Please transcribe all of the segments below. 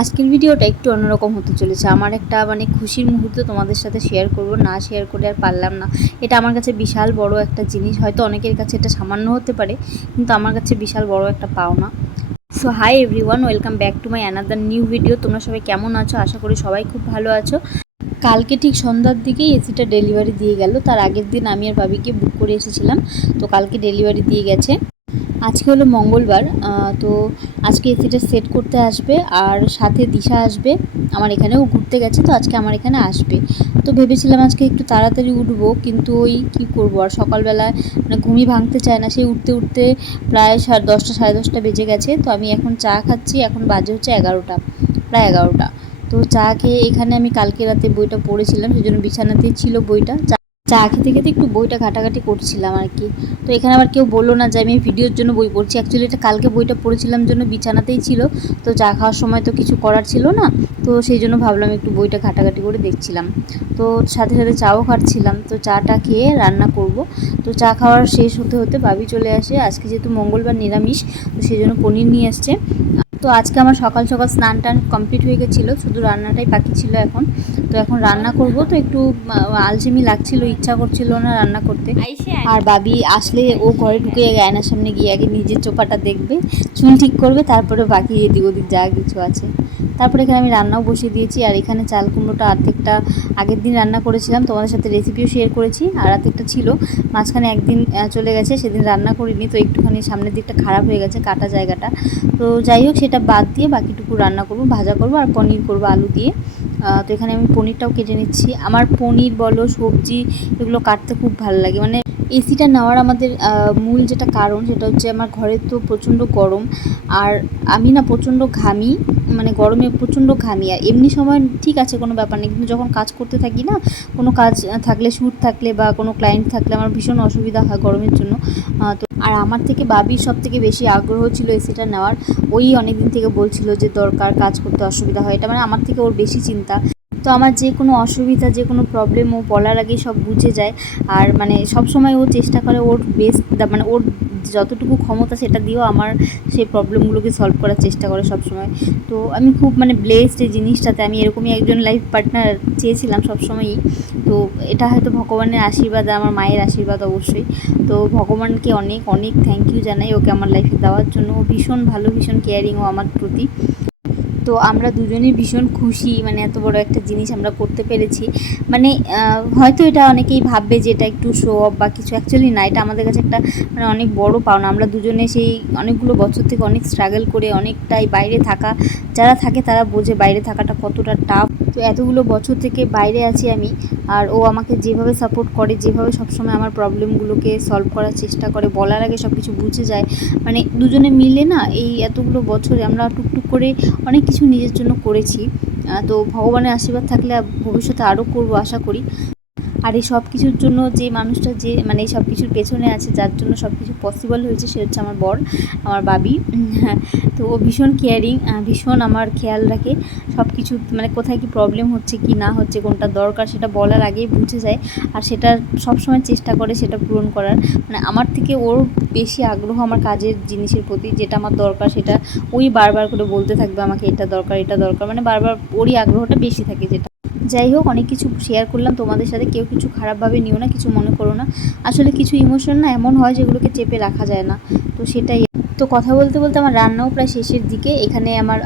আজকের ভিডিওটা একটু অন্যরকম হতে চলেছে। আমার একটা খুশির মুহূর্ত তোমাদের সাথে শেয়ার করব, না শেয়ার করে আর পারলাম না। এটা আমার কাছে বিশাল বড় একটা জিনিস। হয়তো অনেকের কাছে এটা সামান্য হতে পারে, কিন্তু আমার কাছে বিশাল বড় একটা পাওনা। So hi everyone, welcome back to my another new video. তোমরা সবাই কেমন আছো? আশা করি সবাই খুব ভালো আছো। কালকে ঠিক সন্ধ্যার দিকেই এসিটা ডেলিভারি দিয়ে গেল। তার আগের দিন আমি আর ভাবিকে বুক করে এসেছিলাম, তো কালকে ডেলিভারি দিয়ে গেছে। আজকে হলো মঙ্গলবার, তো আজকে এসিটা সেট করতে আসবে, আর সাথে দিশা আসবে। আমার এখানেও ঘুরতে গেছে, তো আজকে আমার এখানে আসবে। তো ভেবেছিলাম আজকে একটু তাড়াতাড়ি উঠবো, কিন্তু ওই কী করবো আর, সকালবেলায় ঘুমই ভাঙতে চায় না। সেই উঠতে উঠতে প্রায় 10:30 10:30 বেজে গেছে। তো আমি এখন চা খাচ্ছি, এখন বাজে হচ্ছে 11টা, প্রায় 11টা। তো চা খেয়ে এখানে আমি কালকে রাতে বইটা পড়েছিলাম, সেই জন্য বিছানাতেই ছিল বইটা। চা খেতে খেতে একটু বইটা ঘাটাঘাটি করছিলাম আর কি। তো এখানে আবার কেউ বললো না যে আমি ভিডিওর জন্য বই পড়ছি। অ্যাকচুয়ালি এটা কালকে বইটা পড়েছিলাম জন্য বিছানাতেই ছিল। তো চা খাওয়ার সময় তো কিছু করার ছিল না, তো সেই জন্য ভাবলাম একটু বইটা ঘাটাঘাটি করে দেখছিলাম। তো সাথে সাথে চাও খাচ্ছিলাম। তো চাটা খেয়ে রান্না করব। তো চা খাওয়ার শেষ হতে হতে ভাবি চলে আসে। আজকে যেহেতু মঙ্গলবার নিরামিষ, তো সেই জন্য পনির নিয়ে আসছে। তো আজকে আমার সকাল সকাল স্নান টান কমপ্লিট হয়ে গেছিলো, শুধু রান্নাটাই বাকি ছিল এখন। তো এখন রান্না করব। তো একটু আলসেমি লাগছিল, ইচ্ছা করছিল না রান্না করতে। আর বাবি আসলে ও ঘরে ঢুকে আয়নার সামনে গিয়ে আগে নিজের চোপাটা দেখবে, চুল ঠিক করবে, তারপরে বাকি এদিক ওদিক যা কিছু আছে। তারপরে এখানে আমি রান্নাও বসিয়ে দিয়েছি। আর এখানে চাল কুমড়োটা অর্ধেকটা আগের দিন রান্না করেছিলাম, তোমাদের সাথে রেসিপিও শেয়ার করেছি। আর অর্ধেকটা ছিল, মাঝখানে একদিন চলে গেছে, সেদিন রান্না করিনি। তো একটুখানি সামনের দিকটা খারাপ হয়ে গেছে, কাটা জায়গাটা। তো যাই হোক, সেটা বাদ দিয়ে বাকিটুকু রান্না করব, ভাজা করব আর পনির করব আলু দিয়ে। তো এখানে আমি পনিরটাও কেটে নিচ্ছি। আমার পনির বলো, সবজি, এগুলো কাটতে খুব ভালো লাগে। এসিটা নেওয়ার আমাদের মূল যেটা কারণ, সেটা হচ্ছে আমার ঘরে তো প্রচণ্ড গরম, আর আমি না প্রচণ্ড ঘামি, গরমে প্রচণ্ড ঘামি। আর এমনি সময় ঠিক আছে, কোনো ব্যাপার নেই, কিন্তু যখন কাজ করতে থাকি না, কোনো কাজ থাকলে, শ্যুট থাকলে বা কোনো ক্লায়েন্ট থাকলে আমার ভীষণ অসুবিধা হয় গরমের জন্য। তো আর আমার থেকে বাবির সব থেকে বেশি আগ্রহ ছিল এসিটা নেওয়ার। ওই অনেক দিন থেকে বলছিল যে দরকার, কাজ করতে অসুবিধা হয়, এটা আমার থেকে ওর বেশি চিন্তা। তো আমার যে কোনো অসুবিধা, যে কোনো প্রবলেম ও বলার আগেই সব বুঝে যায়। আর সব সময় ও চেষ্টা করে ওর বেস্ট, ওর যতটুকু ক্ষমতা সেটা দিয়েও আমার সেই প্রবলেমগুলোকে সলভ করার চেষ্টা করে সব সময়। তো আমি খুব ব্লেসড এই জিনিসটাতে। আমি এরকমই একজন লাইফ পার্টনার চেয়েছিলাম সবসময়ই। তো এটা হয়তো ভগবানের আশীর্বাদ, আমার মায়ের আশীর্বাদ অবশ্যই। তো ভগবানকে অনেক অনেক থ্যাংক ইউ জানাই ওকে আমার লাইফে দেওয়ার জন্য। ও ভীষণ ভালো, ভীষণ কেয়ারিং ও আমার প্রতি। তো আমরা দুজনেই ভীষণ খুশি, এত বড় একটা জিনিস আমরা করতে পেরেছি। হয়তো এটা অনেকেই ভাববে যে এটা একটু শো অফ বা কিছু, অ্যাকচুয়ালি না, এটা আমাদের কাছে একটা অনেক বড় পাওনা। আমরা দুজনে সেই অনেকগুলো বছর থেকে অনেক স্ট্রাগল করে, অনেকটাই বাইরে থাকা, যারা থাকে তারা বোঝে বাইরে থাকাটা কতটা টাফ। তো এতগুলো বছর থেকে বাইরে আছি আমি, আর ও আমাকে যেভাবে সাপোর্ট করে, যেভাবে সবসময় আমার প্রবলেমগুলোকে সলভ করার চেষ্টা করে, বলার আগে সব কিছু বুঝে যায়। দুজনে মিলে না, এই এতগুলো বছরে আমরা টুকটুক করে অনেক কিছু নিজের জন্য করেছি। তো ভগবানের আশীর্বাদ থাকলে ভবিষ্যতে আরও করবো আশা করি। আর এই সব কিছুর জন্য যে মানুষটা, যে এই সব কিছুর পেছনে আছে, যার জন্য সব কিছু পসিবল হয়েছে, সে হচ্ছে আমার বর, আমার বাবি। তো ও ভীষণ কেয়ারিং, ভীষণ আমার খেয়াল রাখে সব কিছু। কোথায় কি প্রবলেম হচ্ছে কি না হচ্ছে, কোনটা দরকার, সেটা বলার আগেই বুঝে যায়। আর সেটা সবসময় চেষ্টা করে সেটা পূরণ করার। আমার থেকে ওর বেশি আগ্রহ আমার কাজের জিনিসের প্রতি, যেটা আমার দরকার সেটা ওই বারবার করে বলতে থাকবে আমাকে, এটা দরকার, এটা দরকার, বারবার ওরই আগ্রহটা বেশি থাকে যেটা। যাই হোক, অনেক কিছু শেয়ার করলাম তোমাদের সাথে, কেউ কিছু খারাপভাবে নিও না, কিছু মনে করো না। আসলে কিছু ইমোশন না এমন হয় যেগুলোকে চেপে রাখা যায় না, তো সেটাই। তো কথা বলতে বলতে আমার রান্নাও প্রায় শেষের দিকে। এখানে আমার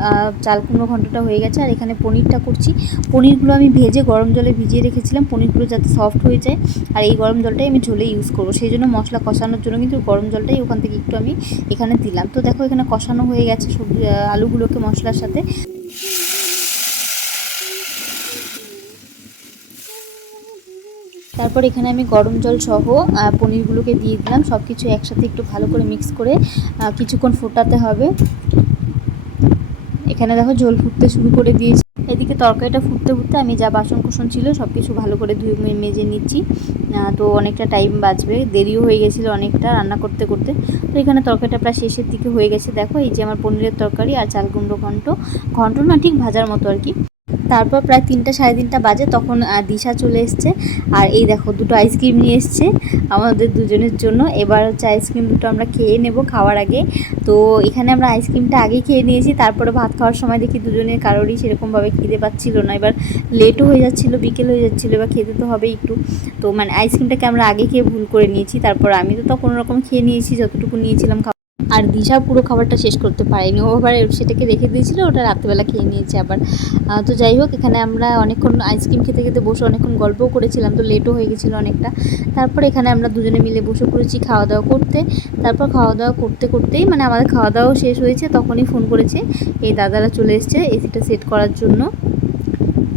চাল কুমড়ো ঘন্টটা হয়ে গেছে, আর এখানে পনিরটা করছি। পনিরগুলো আমি ভেজে গরম জলে ভিজিয়ে রেখেছিলাম, পনিরগুলো যাতে সফট হয়ে যায়। আর এই গরম জলটাই আমি ঝোলে ইউজ করবো, সেই জন্য মশলা কষানোর জন্য কিন্তু গরম জলটাই ওখান থেকে একটু আমি এখানে দিলাম। তো দেখো, এখানে কষানো হয়ে গেছে সবজি, আলুগুলোকে মশলার সাথে। তারপর এখানে আমি গরম জল সহ পনিরগুলোকে দিয়ে দিলাম, সব কিছু একসাথে একটু ভালো করে মিক্স করে কিছুক্ষণ ফোটাতে হবে। এখানে দেখো ঝোল ফুটতে শুরু করে দিয়েছি। এদিকে তরকারিটা ফুটতে ফুটতে আমি যা বাসন কুসন ছিল সব কিছু ভালো করে ধুয়ে মেজে নিচ্ছি। তো অনেকটা টাইম বাঁচবে, দেরিও হয়ে গেছিলো অনেকটা রান্না করতে করতে। তো এখানে তরকারিটা প্রায় শেষের দিকে হয়ে গেছে। দেখো, এই যে আমার পনিরের তরকারি আর চাল কুমড়ো ঘন্ট, ঘন্ট না ঠিক ভাজার মতো আর কি। তারপর প্রায় 3টা সাড়ে 3টা বাজে, তখন দিশা চলে এসছে। আর এই দেখো দুটো আইসক্রিম নিয়ে এসছে আমাদের দুজনের জন্য। এবার হচ্ছে আইসক্রিম দুটো আমরা খেয়ে নেব খাওয়ার আগে। তো এখানে আমরা আইসক্রিমটা আগেই খেয়ে নিয়েছি, তারপরে ভাত খাওয়ার সময় দেখি দুজনের কারোরই সেরকমভাবে খিদে পাচ্ছিল না। এবার লেটও হয়ে যাচ্ছিলো, বিকেল হয়ে যাচ্ছিলো, এবার খেতে তো হবেই একটু। তো মানে আইসক্রিমটাকে আমরা আগে খেয়ে ভুল করে নিয়েছি। তারপর আমি তো কোনো রকম খেয়ে নিয়েছি যতটুকু নিয়েছিলাম। আর দিশা পুরো খাবারটা শেষ করতে পারেনি, ও আবার সেটাকে রেখে দিয়েছিল, ওটা রাত্রেবেলা খেয়ে নিয়েছে আবার। তো যাই হোক, এখানে আমরা অনেকক্ষণ আইসক্রিম খেতে খেতে বসে অনেকক্ষণ গল্পও করেছিলাম, তো লেটও হয়ে গেছিলো অনেকটা। তারপর এখানে আমরা দুজনে মিলে বসে পড়েছি খাওয়া দাওয়া করতে। তারপর খাওয়া দাওয়া করতে করতেই মানে আমাদের খাওয়া দাওয়াও শেষ হয়েছে, তখনই ফোন করেছে এই দাদারা চলে এসছে এসিটা সেট করার জন্য।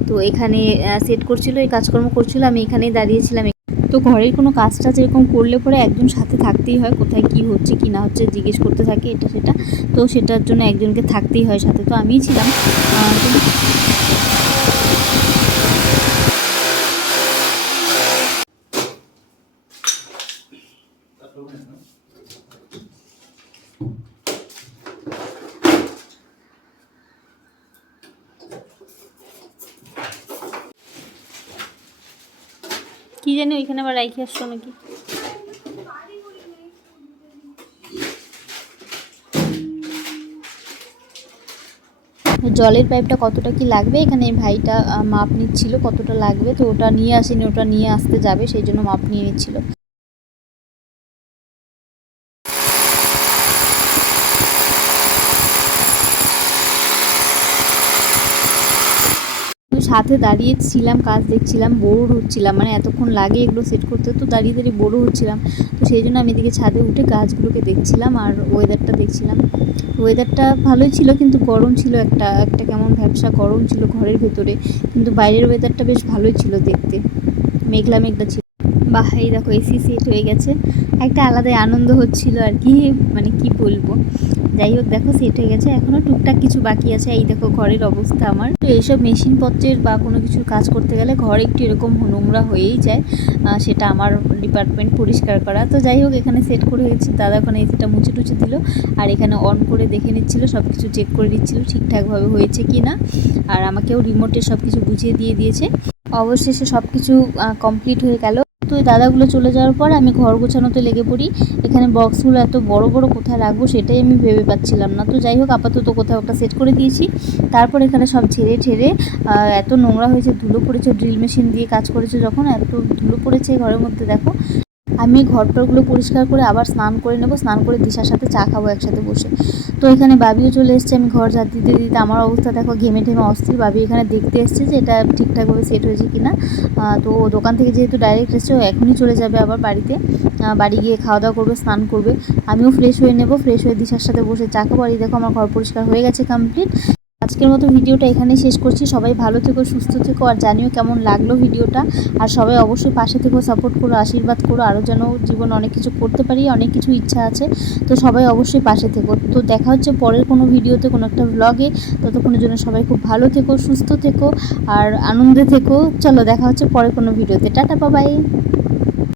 তো এখানে সেট করছিল, এই কাজকর্ম করছিল, আমি এখানেই দাঁড়িয়েছিলাম। তো ঘরের কোনো কাজটা যেরকম করলে পরে একজন সাথে থাকতেই হয়, কোথায় কি হচ্ছে কি না হচ্ছে জিজ্ঞেস করতে থাকে এটা সেটা, তো সেটার জন্য একজনকে থাকতেই হয় সাথে, তো আমিই ছিলাম। কি জানি ওইখানে আবার রাইখে আসছো নাকি। জলের পাইপটা কতটা কি লাগবে, এখানে এই ভাইটা মাপ নিচ্ছিল কতটা লাগবে, তো ওটা নিয়ে আসেনি, ওটা নিয়ে আসতে যাবে, সেই জন্য মাপ নিয়ে নিচ্ছিল। সাথে দাঁড়িয়েছিলাম, কাজ দেখছিলাম, বোর হচ্ছিলাম, মানে এতক্ষণ লাগে এগুলো সেট করতে, তো দাঁড়িয়ে দাঁড়িয়ে বোরও হচ্ছিলাম। তো সেই জন্য আমি এদিকে ছাদে উঠে গাছগুলোকে দেখছিলাম আর ওয়েদারটা দেখছিলাম। ওয়েদারটা ভালোই ছিল, কিন্তু গরম ছিল, একটা একটা কেমন ভ্যাপসা গরম ছিল ঘরের ভেতরে, কিন্তু বাইরের ওয়েদারটা বেশ ভালোই ছিল দেখতে, মেঘলা মেঘলা ছিল। বাহ, এই দেখো এসি সেট হয়ে গেছে, একটা আলাদাই আনন্দ হচ্ছিল আর কি, মানে কি বলবো। যাই হোক দেখো সেট হয়ে গেছে, এখনও টুকটাক কিছু বাকি আছে। এই দেখো ঘরের অবস্থা আমার। তো এইসব মেশিনপত্রের বা কোনো কিছুর কাজ করতে গেলে ঘর একটু এরকম নোংরা হয়েই যায়, সেটা আমার ডিপার্টমেন্ট পরিষ্কার করা। তো যাই হোক এখানে সেট করে গেছি, দাদা ওখানে এসিটা মুছে টুছে দিল, আর এখানে অন করে দেখে নিচ্ছিল, সব কিছু চেক করে দিচ্ছিল ঠিকঠাকভাবে হয়েছে কি না, আর আমাকেও রিমোটে সব কিছু বুঝিয়ে দিয়ে দিয়েছে। অবশেষে সব কিছু কমপ্লিট হয়ে গেল। তো এই দাদাগুলো চলে যাওয়ার পর আমি ঘর গোছানোতে লেগে পড়ি। এখানে বক্সগুলো এত বড় বড় কোথায় রাখবো সেটাই আমি ভেবে পাচ্ছিলাম না। তো যাই হোক আপাতত কোথাও একটা সেট করে দিয়েছি। তারপর এখানে সব ঝেড়ে ঠেড়ে, এত নোংরা হয়েছে, ধুলো পড়েছে, ড্রিল মেশিন দিয়ে কাজ করেছে যখন, এত ধুলো পড়েছে ঘরের মধ্যে দেখো। আমি ঘরটরগুলো পরিষ্কার করে আবার স্নান করে নেবো, স্নান করে দিশার সাথে চা খাবো একসাথে বসে। তো এখানে বাবিও চলে এসছে, আমি ঘর ঝাড় দিতে দিতে আমার অবস্থা দেখো, ঘেমে ঠেমে অস্থির। বাবি এখানে দেখতে এসছে যে এটা ঠিকঠাকভাবে সেট হয়েছে কিনা। তো দোকান থেকে যেহেতু ডাইরেক্ট এসছে, ও এখনই চলে যাবে আবার বাড়িতে, বাড়ি গিয়ে খাওয়া দাওয়া করবে, স্নান করবে। আমিও ফ্রেশ হয়ে নেবো, ফ্রেশ হয়ে দিশার সাথে বসে চা খাবো। আর এই দেখো আমার ঘর পরিষ্কার হয়ে গেছে কমপ্লিট। আজকের মতো ভিডিওটা এখানেই শেষ করছি। সবাই ভালো থেকো, সুস্থ থেকো, আর জানিও কেমন লাগলো ভিডিওটা। আর সবাই অবশ্যই পাশে থেকো, সাপোর্ট করো, আশীর্বাদ করো, আরও যেন জীবন অনেক কিছু করতে পারি, অনেক কিছু ইচ্ছা আছে। তো সবাই অবশ্যই পাশে থেকো। তো দেখা হচ্ছে পরের কোনো ভিডিওতে, কোনো একটা ব্লগে। ততক্ষণের জন্য সবাই খুব ভালো থেকো, সুস্থ থেকো, আর আনন্দে থেকো। চলো দেখা হচ্ছে পরের কোনো ভিডিওতে। Tata, bye bye.